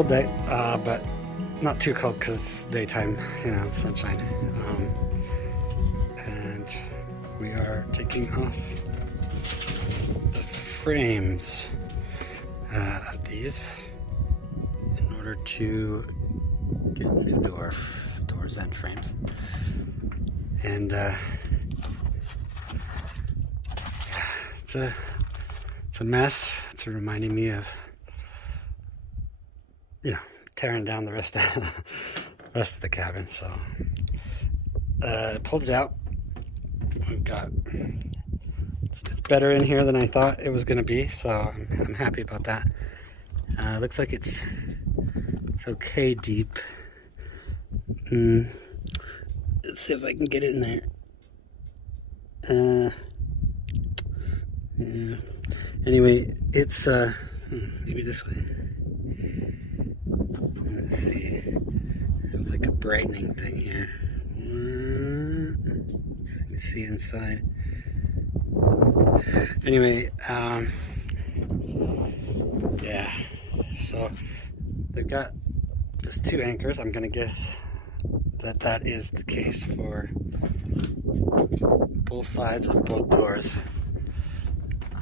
cold day, but not too cold because it's daytime, you know, sunshine. And we are taking off the frames of these in order to get new doors and frames. And yeah, it's a mess. It's reminding me of, you know, tearing down the rest of the cabin. So pulled it out. We've got it's better in here than I thought it was going to be, so I'm happy about that. Looks like it's okay deep. Let's see if I can get in there. Yeah. Anyway, it's maybe this way. Let's see. I have like a brightening thing here. So you can see inside. Anyway, yeah. So they've got just 2 anchors. I'm gonna guess that is the case for both sides of both doors.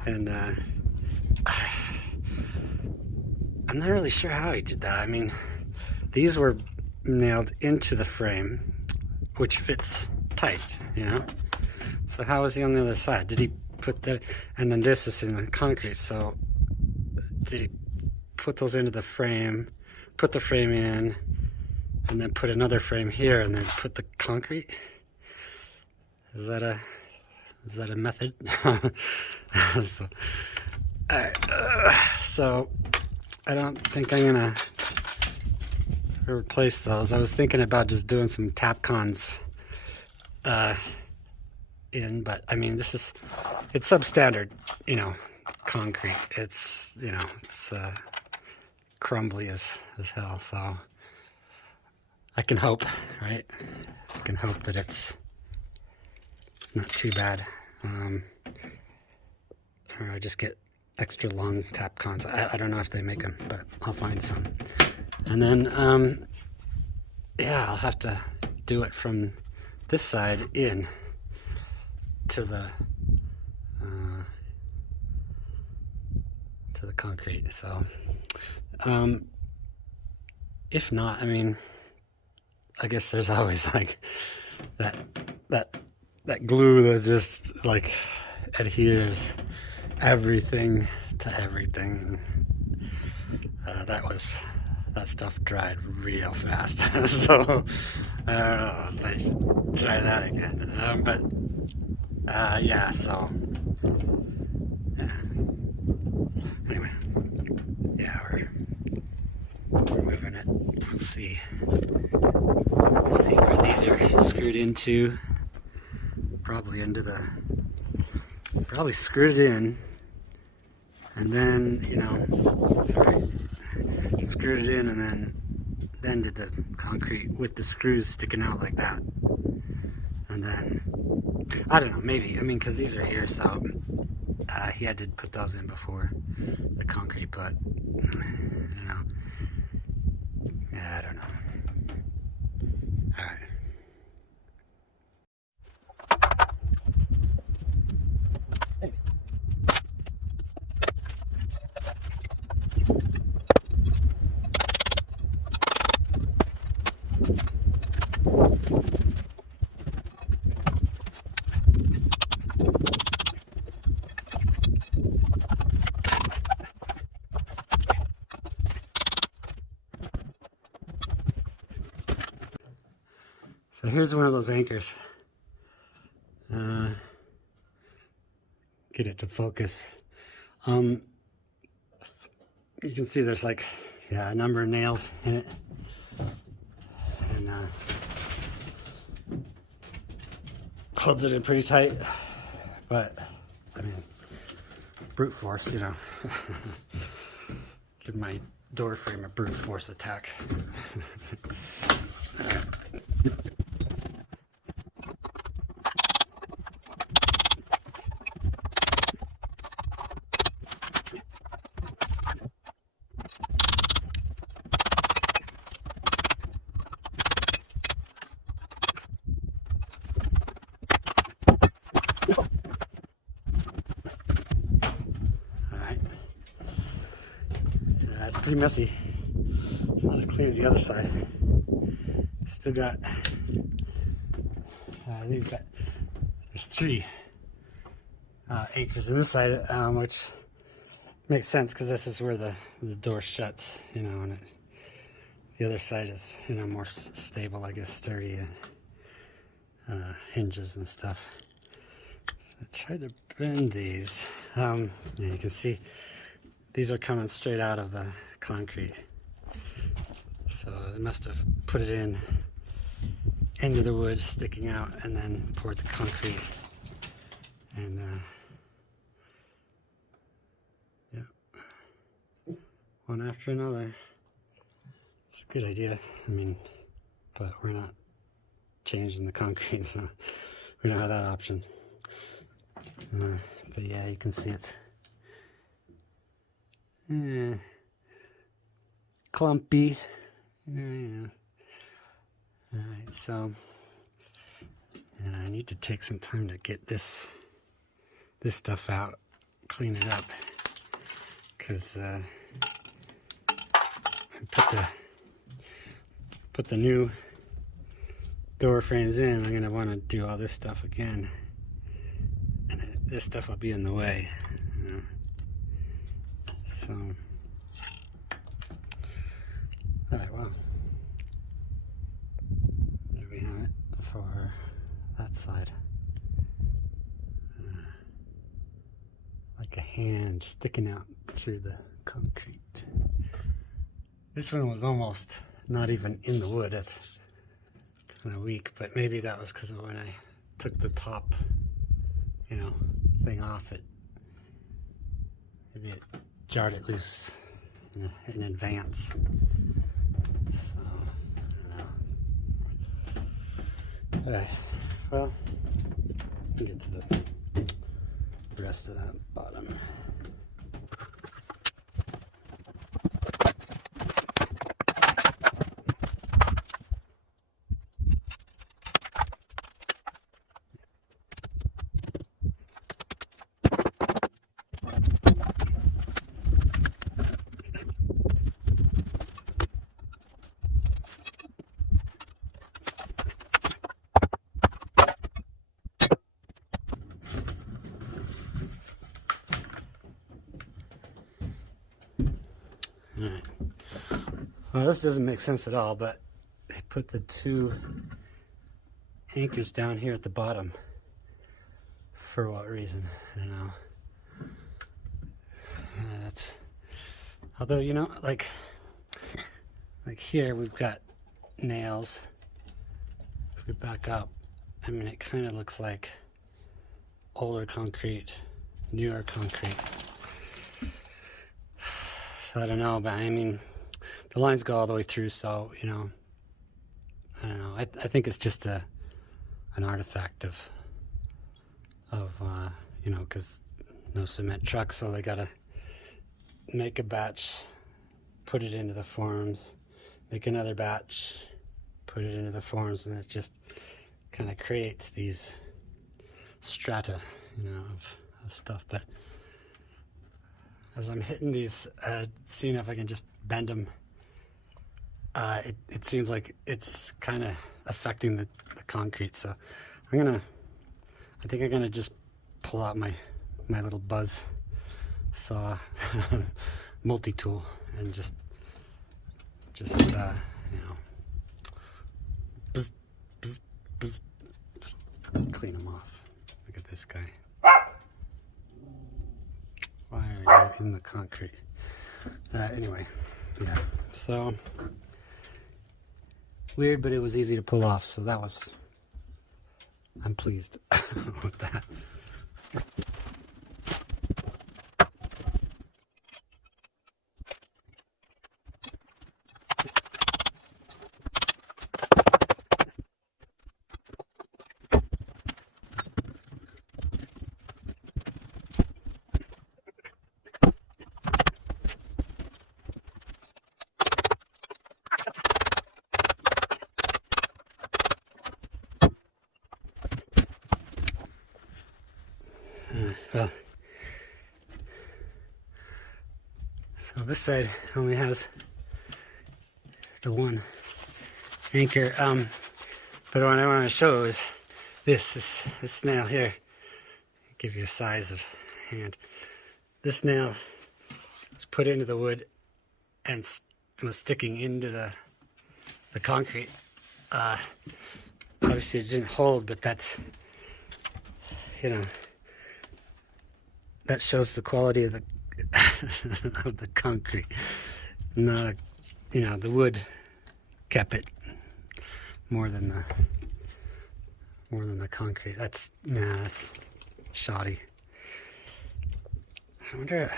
And I'm not really sure how he did that. I mean, these were nailed into the frame, which fits tight, you know? So how is he on the other side? Did he put that, and then this is in the concrete, so did he put those into the frame, put the frame in, and then put another frame here, and then put the concrete? Is that a method? So, alright, so I don't think I'm gonna replace those. I was thinking about just doing some Tapcons in, but I mean, it's substandard, you know, concrete. It's, you know, it's crumbly as hell, so I can hope, right? I can hope that it's not too bad. Or I just get extra long Tapcons. I don't know if they make them, but I'll find some. And then, yeah, I'll have to do it from this side in to the concrete. So, if not, I mean, I guess there's always like that glue that just like adheres everything to everything. That stuff dried real fast. So I don't know if I should try that again. But yeah, so yeah. Anyway, yeah, we're moving it. We'll see where these are screwed into. Probably screwed in, and then, you know, screwed it in, and then did the concrete with the screws sticking out like that. And then, I don't know, maybe, I mean, because these are here, so he had to put those in before the concrete, but, you know, yeah, I don't know. Alright. So here's one of those anchors. Get it to focus. You can see there's like, yeah, a number of nails in it. And holds it in pretty tight. But, I mean, brute force, you know. Give my door frame a brute force attack. pretty messy. It's not as clean as the other side. Still got there's 3 anchors in this side, which makes sense because this is where the door shuts, you know, and the other side is, you know, more stable, I guess, sturdy, hinges and stuff. So I tried to bend these. Yeah, you can see these are coming straight out of the concrete. So they must have put it into the wood sticking out and then poured the concrete. And yeah, one after another. It's a good idea. I mean, but we're not changing the concrete, so we don't have that option. But yeah, you can see it's clumpy. Yeah. Alright, so I need to take some time to get this stuff out, clean it up, because I put the new door frames in. I'm gonna want to do all this stuff again, and this stuff will be in the way, you know. So, all right, well, there we have it for that side. Like a hand sticking out through the concrete. This one was almost not even in the wood. That's kind of weak, but maybe that was because of when I took the top, you know, thing off it. Maybe it jarred it loose in advance. So, I don't know. Okay, well, we'll get to the rest of that bottom. Alright, well, this doesn't make sense at all, but they put the 2 anchors down here at the bottom. For what reason? I don't know. Although, you know, like here we've got nails. If we back up, I mean, it kind of looks like older concrete, newer concrete. So I don't know, but I mean, the lines go all the way through, so, you know, I don't know. I think it's just an artifact of you know, because no cement trucks, so they gotta make a batch, put it into the forms, make another batch, put it into the forms, and it just kind of creates these strata, you know, of stuff. But as I'm hitting these, seeing if I can just bend them, it seems like it's kind of affecting the concrete. So I think I'm gonna just pull out my little buzz saw multi-tool and just you know, bzz, bzz, bzz, just clean them off. Look at this guy. Why are you in the concrete? Anyway, yeah, so weird, but it was easy to pull off, so I'm pleased with that. Well, so this side only has the one anchor. But what I want to show is this nail here. I'll give you a size of hand. This nail was put into the wood and was sticking into the concrete. Obviously it didn't hold, but that's, you know, that shows the quality of the of the concrete. Not a, you know, the wood kept it more than the concrete. That's, nah, that's shoddy. I wonder,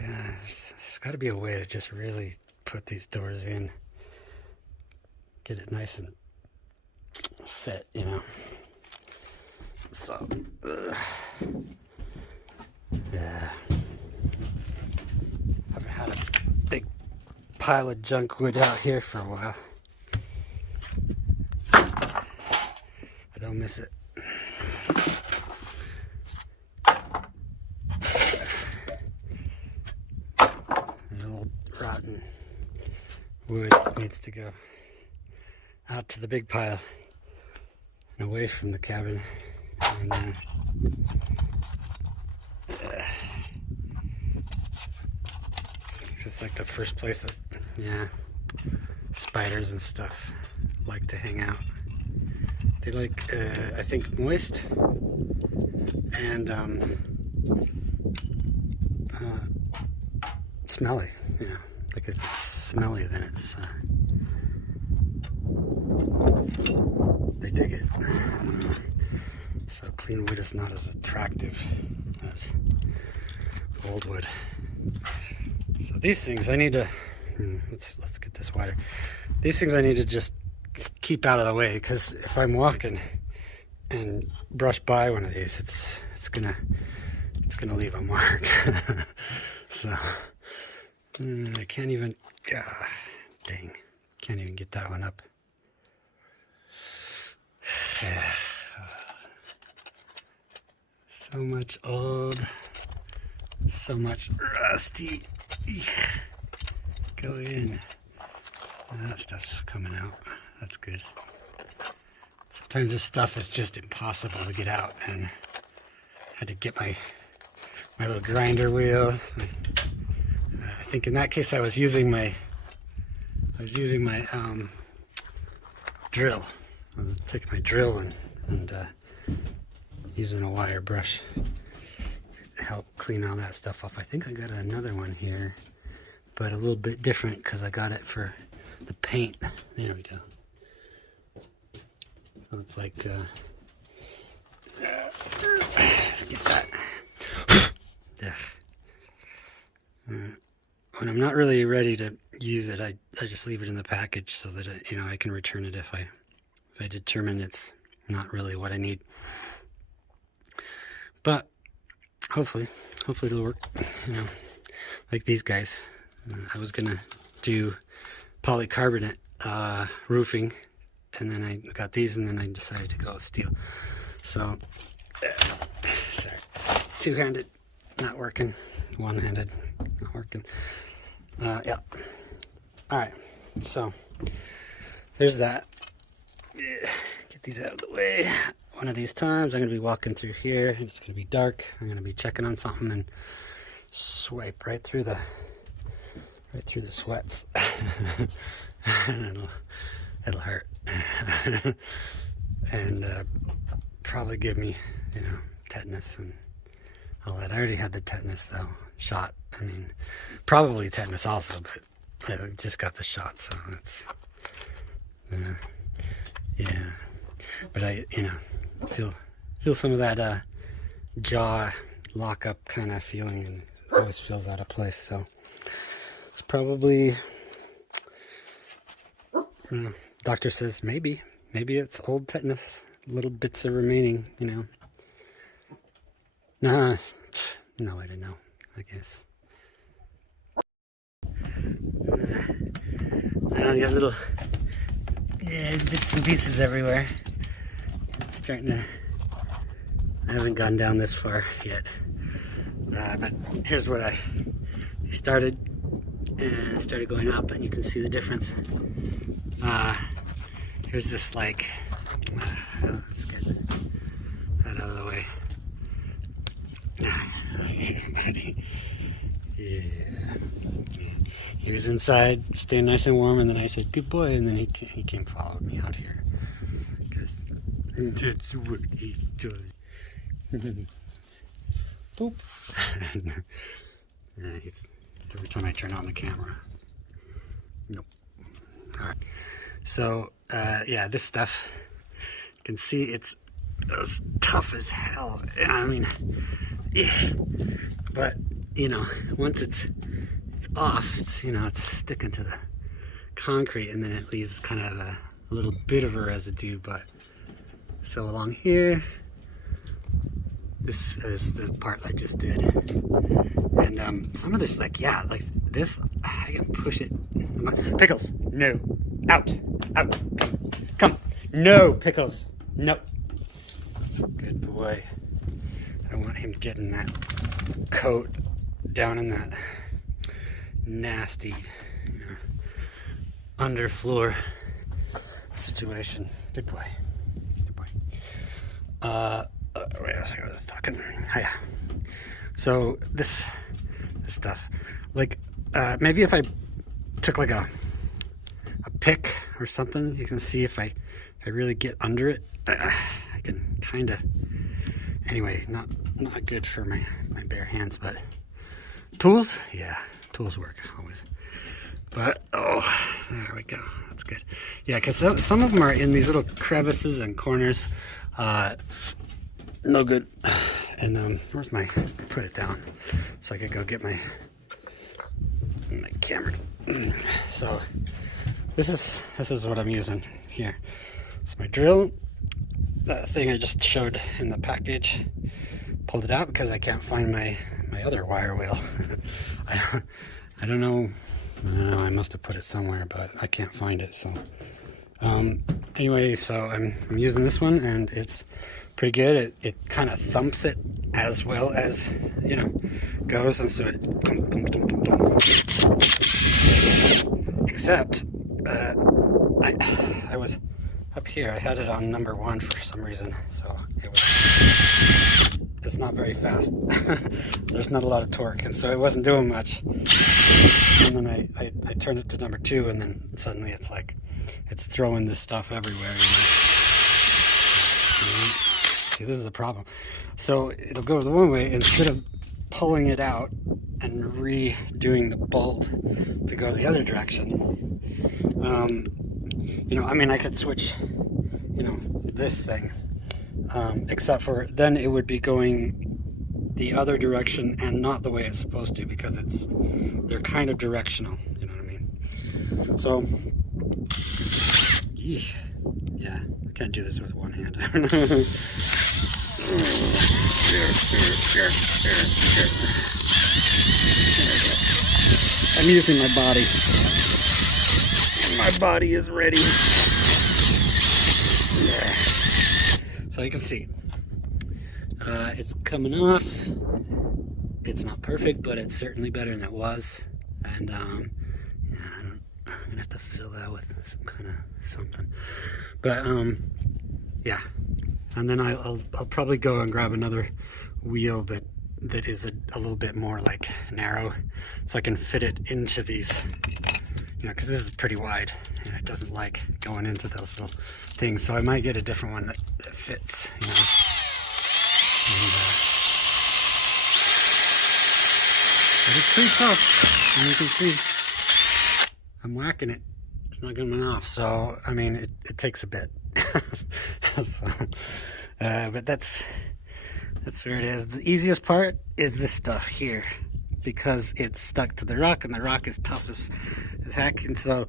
yeah, there's got to be a way to just really put these doors in, get it nice and fit, you know. So, yeah. Haven't had a big pile of junk wood out here for a while. I don't miss it. An old rotten wood needs to go out to the big pile and away from the cabin. And it's like the first place that, yeah, spiders and stuff like to hang out. They like, I think, moist and smelly. You know, like if it's smelly, then it's they dig it. So clean wood is not as attractive as old wood. So these things I need to, let's get this wider. These things I need to just keep out of the way, because if I'm walking and brush by one of these, it's gonna leave a mark. So I can't even, dang, can't even get that one up. So much old, so much rusty. Eek. Go in. That stuff's coming out. That's good. Sometimes this stuff is just impossible to get out, and I had to get my little grinder wheel. I think in that case I was using my drill. I was taking my drill and using a wire brush to help clean all that stuff off. I think I got another one here, but a little bit different because I got it for the paint. There we go. So it's like, let's get that. When I'm not really ready to use it, I just leave it in the package so that you know, I can return it if I determine it's not really what I need. But hopefully it'll work. You know, like these guys. I was gonna do polycarbonate roofing, and then I got these, and then I decided to go with steel. So, sorry, two-handed, not working. One-handed, not working. Yeah. All right. So there's that. Get these out of the way. One of these times, I'm gonna be walking through here, and it's gonna be dark. I'm gonna be checking on something and swipe right through the sweats. And it'll hurt. And probably give me, you know, tetanus and all that. I already had the tetanus though, shot. I mean, probably tetanus also, but I just got the shot, so it's yeah. But I, you know, feel some of that jaw lock up kind of feeling, and it always feels out of place. So it's probably, doctor says maybe it's old tetanus, little bits are remaining, you know. No way to know, I guess. I got little bits and pieces everywhere. It's starting to, I haven't gone down this far yet. But here's what I started and it started going up, and you can see the difference. Here's this like, let's get that out of the way. Buddy. Yeah. He was inside, staying nice and warm, and then I said, good boy, and then he came following me out here. Because that's what he does. Boop. Every time I turn on the camera. Nope. Alright. So, yeah, this stuff, you can see it's tough as hell. I mean, but, you know, once it's off, it's, you know, it's sticking to the concrete, and then it leaves kind of a little bit of a residue. But so along here, this is the part I just did, and some of this, like, yeah, like this, I can push it. Pickles, no, out, come, no, Pickles, no. Good boy. I don't want him getting that coat down in that nasty, you know, underfloor situation. Good boy. Good boy. Wait a second, I was talking. Hiya. So this stuff, like, maybe if I took like a pick or something, you can see if I really get under it, I can kind of. Anyway, not good for my bare hands, but tools, yeah, tools work always. But oh, there we go. That's good. Yeah, because some of them are in these little crevices and corners. No good. And where's my? Put it down so I could go get my camera. So this is what I'm using here. It's my drill. That thing I just showed in the package. Pulled it out because I can't find my other wire wheel. I don't know. I must have put it somewhere, but I can't find it. So anyway, so I'm using this one, and it's pretty good. It kind of thumps it as well as, you know, goes, and so it except I was up here. I had it on number 1 for some reason, so it's not very fast. There's not a lot of torque, and so it wasn't doing much. And then I turned it to number 2, and then suddenly it's like it's throwing this stuff everywhere. You know? See, this is the problem. So it'll go the one way instead of pulling it out and redoing the bolt to go the other direction. You know, I mean, I could switch, you know, this thing, except for then it would be going the other direction and not the way it's supposed to, because they're kind of directional, you know what I mean? So, yeah, I can't do this with one hand. I'm using my body. My body is ready. Yeah. So you can see, it's coming off. It's not perfect, but it's certainly better than it was. And yeah, I'm gonna have to fill that with some kind of something. But yeah. And then I'll probably go and grab another wheel that is a little bit more like narrow, so I can fit it into these, you know, because this is pretty wide and it doesn't like going into those little things. So I might get a different one that fits, you know. But it's pretty tough, and you can see I'm whacking it. It's not coming off, so I mean it takes a bit. So, but that's where it is. The easiest part is this stuff here, because it's stuck to the rock, and the rock is tough as heck, and so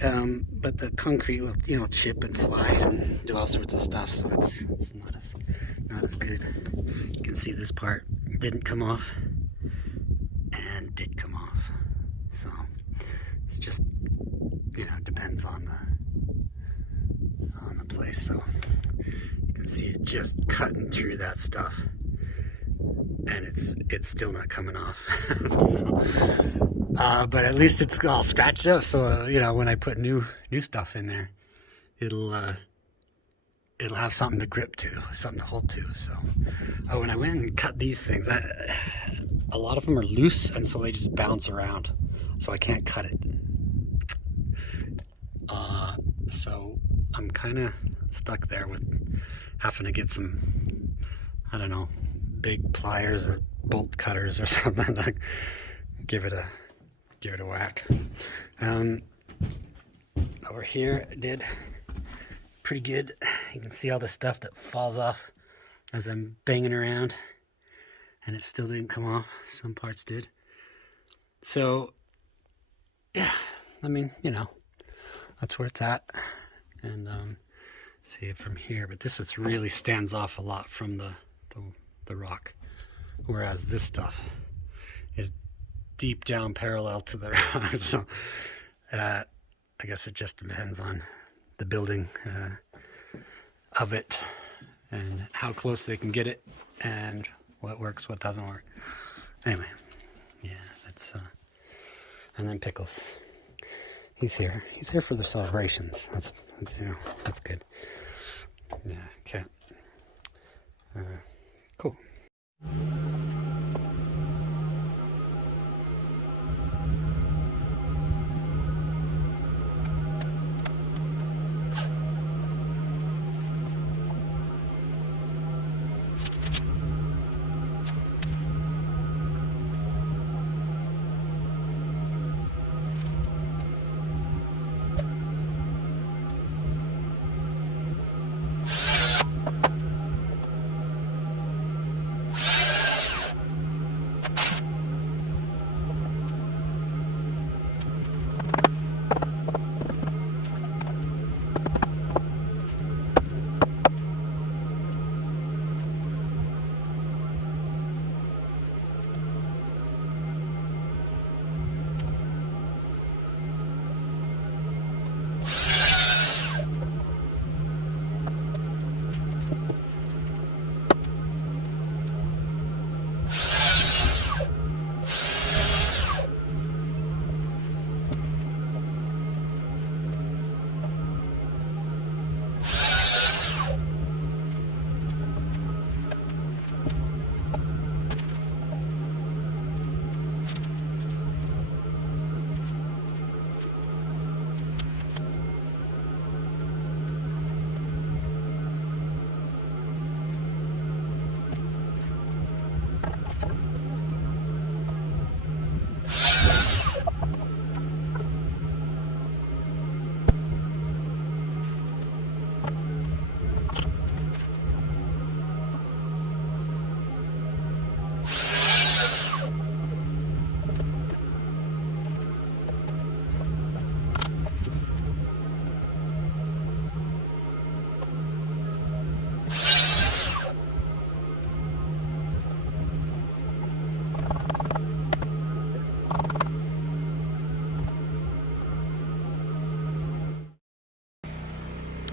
but the concrete will, you know, chip and fly and do all sorts of stuff, so it's not as good. You can see this part didn't come off and did come off, so it's just, you know, depends on the place. So you can see it just cutting through that stuff, and it's still not coming off. So, But at least it's all scratched up, so you know, when I put new stuff in there, it'll have something to grip to, something to hold to. So, oh, when I went and cut these things, a lot of them are loose, and so they just bounce around, so I can't cut it. So I'm kind of stuck there with having to get some, I don't know, big pliers or bolt cutters or something to give it a whack. Over here it did pretty good. You can see all the stuff that falls off as I'm banging around, and it still didn't come off. Some parts did. So yeah, I mean, you know, that's where it's at. And see it from here, but this really stands off a lot from the rock, whereas this stuff is deep down parallel to the rock. So I guess it just depends on the building of it and how close they can get it and what works, what doesn't work. Anyway, yeah, that's and then Pickles. He's here. He's here for the celebrations. That's you know, that's good. Yeah, cat. Cool.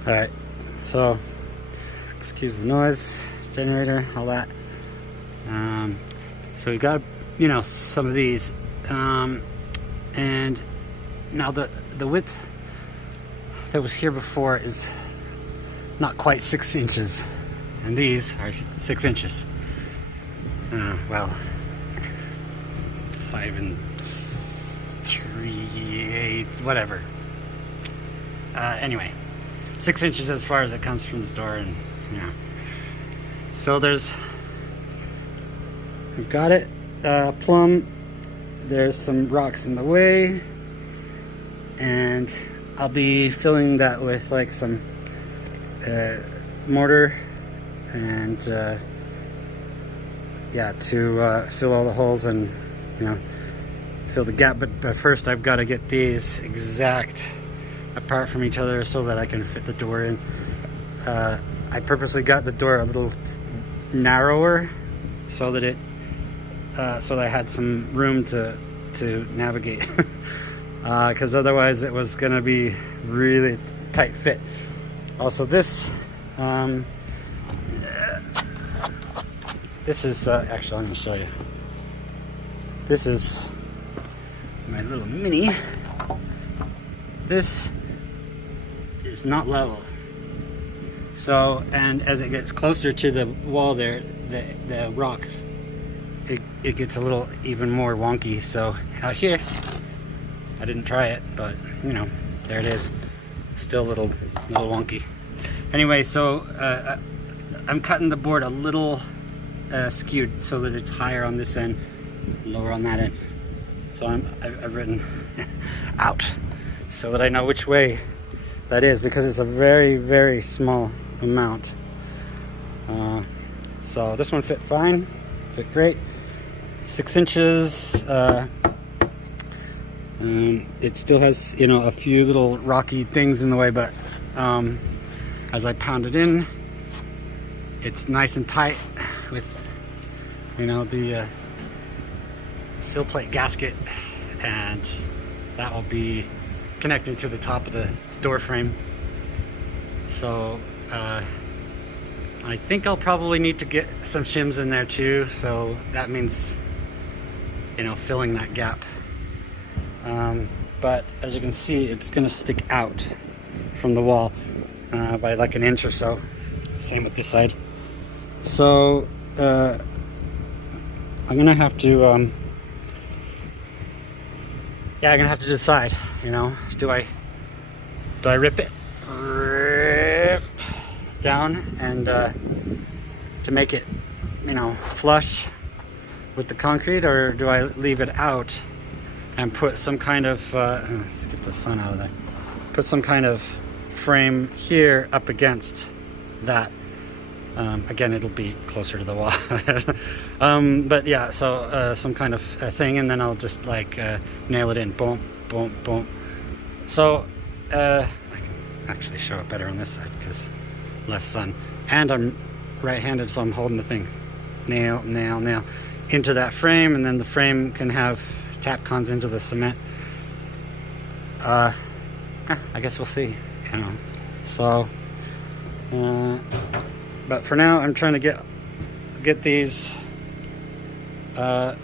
Alright, so excuse the noise, generator, all that. So we got, you know, some of these, and now the width that was here before is not quite 6 inches, and these are 6 inches. Well, 5 3/8, whatever. Anyway, 6 inches as far as it comes from the store, and yeah. So we've got it plumb. There's some rocks in the way, and I'll be filling that with like some mortar and yeah, to fill all the holes and, you know, fill the gap. But first I've got to get these exact apart from each other so that I can fit the door in. I purposely got the door a little narrower so that it so that I had some room to navigate, because otherwise it was gonna be really tight fit. Also, this is actually, I'm gonna show you. This is my little mini. This is not level. So, and as it gets closer to the wall there, the rocks, it gets a little even more wonky. So out here, I didn't try it, but you know, there it is. Still a little wonky. Anyway, so I'm cutting the board a little skewed so that it's higher on this end, lower on that end. So I've written out so that I know which way that is, because it's a very, very small amount. So this one fit fine, fit great. 6 inches. It still has, you know, a few little rocky things in the way, but as I pound it in, it's nice and tight with, you know, the sill plate gasket, and that will be connected to the top of the door frame. So I think I'll probably need to get some shims in there too, so that means, you know, filling that gap. But as you can see, it's gonna stick out from the wall by like an inch or so. Same with this side. So I'm gonna have to I'm gonna have to decide, you know, do I rip it down and to make it, you know, flush with the concrete, or do I leave it out and put some kind of let's get the sun out of there, put some kind of frame here up against that. Again, it'll be closer to the wall. But yeah, so some kind of thing, and then I'll just like nail it in. Boom, boom, boom. So I can actually show it better on this side because less sun. And I'm right-handed, so I'm holding the thing. Nail, nail, nail into that frame, and then the frame can have Tapcons into the cement. I guess we'll see, you know. So but for now, I'm trying to get these cut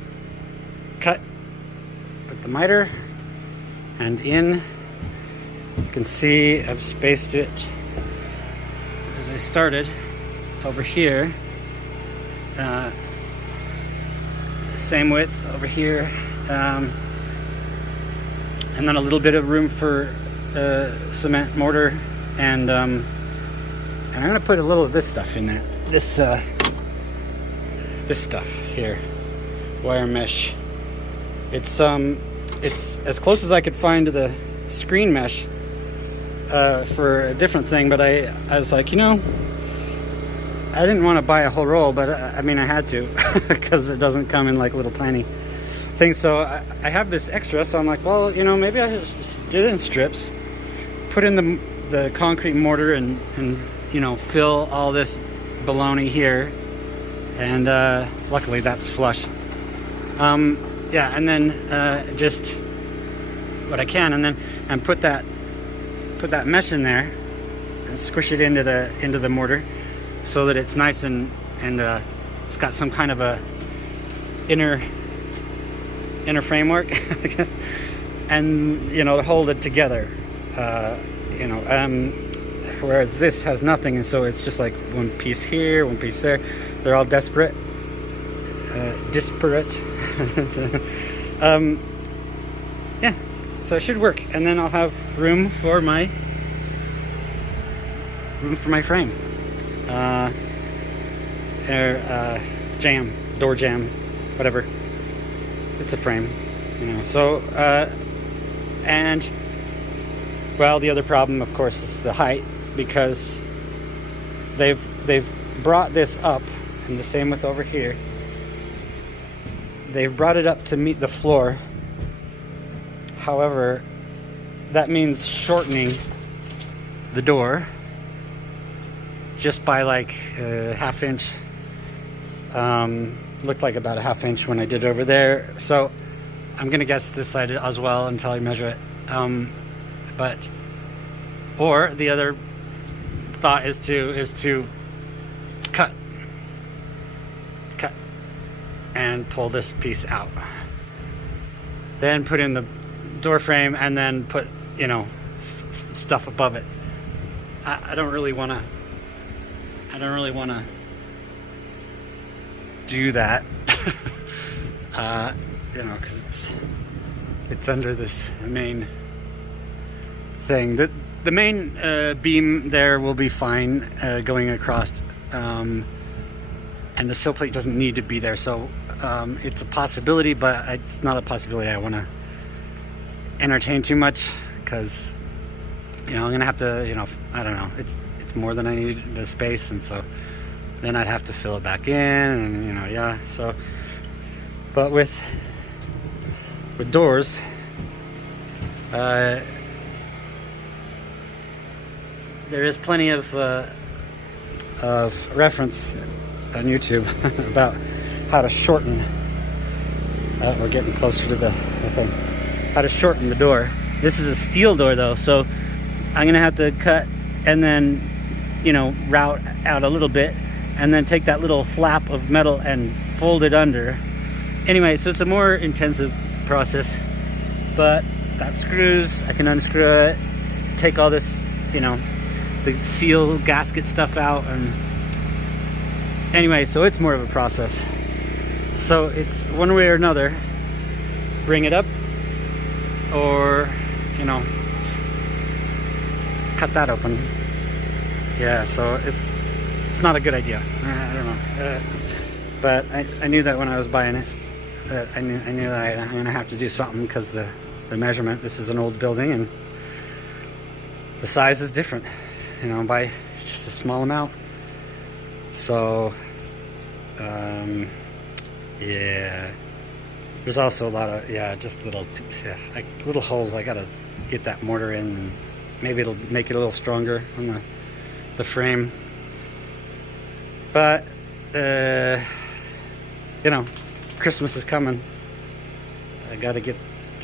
with the miter and in. You can see I've spaced it as I started over here. Same width over here, and then a little bit of room for cement mortar, and I'm gonna put a little of this stuff in there. This stuff here, wire mesh. It's as close as I could find to the screen mesh for a different thing, but I was like, you know, I didn't want to buy a whole roll, but I mean I had to because it doesn't come in like little tiny things. So I have this extra, so I'm like, well, you know, maybe I just did it in strips, put in the concrete mortar, and you know, fill all this baloney here, and luckily that's flush. Yeah, and then just what I can, and put that mesh in there and squish it into the mortar so that it's nice and it's got some kind of a inner framework, and you know, to hold it together. You know, whereas this has nothing, and so it's just like one piece here, one piece there. They're all disparate. Yeah, so it should work, and then I'll have room for my frame, door jamb, whatever. It's a frame, you know. So and well, the other problem, of course, is the height, because they've brought this up, and the same with over here. They've brought it up to meet the floor. However, that means shortening the door just by like a half inch. Looked like about a half inch when I did it over there. So I'm gonna guess this side as well until I measure it. Or the other thought is to cut and pull this piece out. Then put in door frame and then put, you know, stuff above it. I don't really want to do that. You know, because it's under this main thing. The main beam there will be fine going across, and the sill plate doesn't need to be there. So it's a possibility, but it's not a possibility I want to entertain too much, because, you know, I'm gonna have to, you know, I don't know, it's more than I need the space, and so then I'd have to fill it back in, and, you know, yeah. So, but with doors, there is plenty of reference on YouTube about how to shorten. We're getting closer to the thing. How to shorten the door. This is a steel door though, so I'm gonna have to cut and then, you know, route out a little bit, and then take that little flap of metal and fold it under. Anyway, so it's a more intensive process, but got screws, I can unscrew it, take all this, you know, the seal gasket stuff out, and anyway, so it's more of a process. So it's one way or another, bring it up, or, you know, cut that open. Yeah, so it's not a good idea. I don't know, but I knew that when I was buying it, that I knew that I'm gonna have to do something, because the measurement. This is an old building, and the size is different, you know, by just a small amount. So, yeah. There's also a lot of, yeah, just little holes. I gotta get that mortar in, and maybe it'll make it a little stronger on the frame. But, you know, Christmas is coming. I gotta get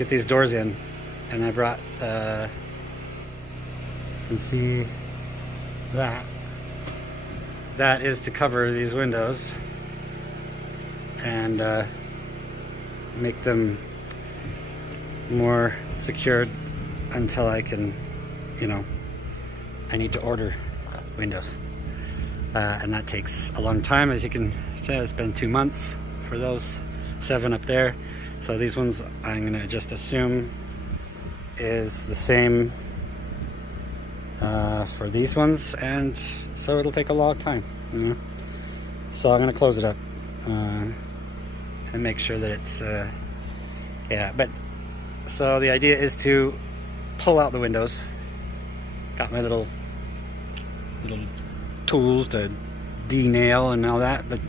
these doors in, and I brought, you can see that is to cover these windows and make them more secured until I can, you know, I need to order windows, and that takes a long time. As you can tell, it's been 2 months for those 7 up there. So these ones I'm gonna just assume is the same for these ones, and so it'll take a long time, you know. So I'm gonna close it up and make sure that it's yeah. But so the idea is to pull out the windows. Got my little tools to de-nail and all that, but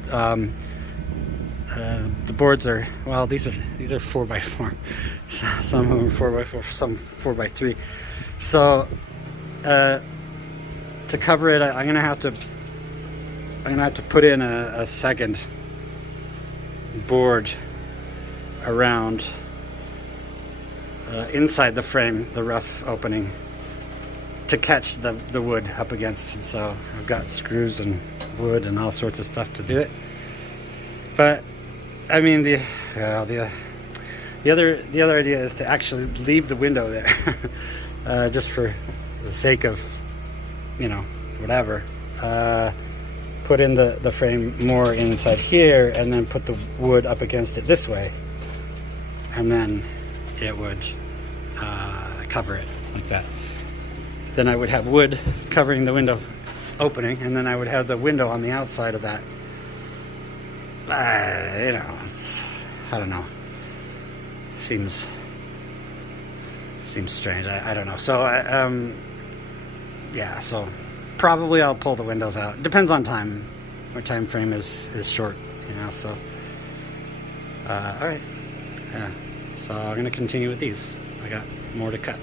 the boards are, well, these are 4x4. Some of them 4x4, some 4x3. So to cover it, I'm gonna have to put in a second board around inside the frame, the rough opening, to catch the wood up against. And so I've got screws and wood and all sorts of stuff to do it. But I mean, the other idea is to actually leave the window there, just for the sake of, you know, whatever. Put in the frame more inside here, and then put the wood up against it this way, and then it would cover it like that. Then I would have wood covering the window opening, and then I would have the window on the outside of that. You know, I don't know. Seems strange. I don't know. So yeah. So probably I'll pull the windows out. Depends on time. Our time frame is short, you know. So all right. Yeah. So I'm gonna continue with these. I got more to cut.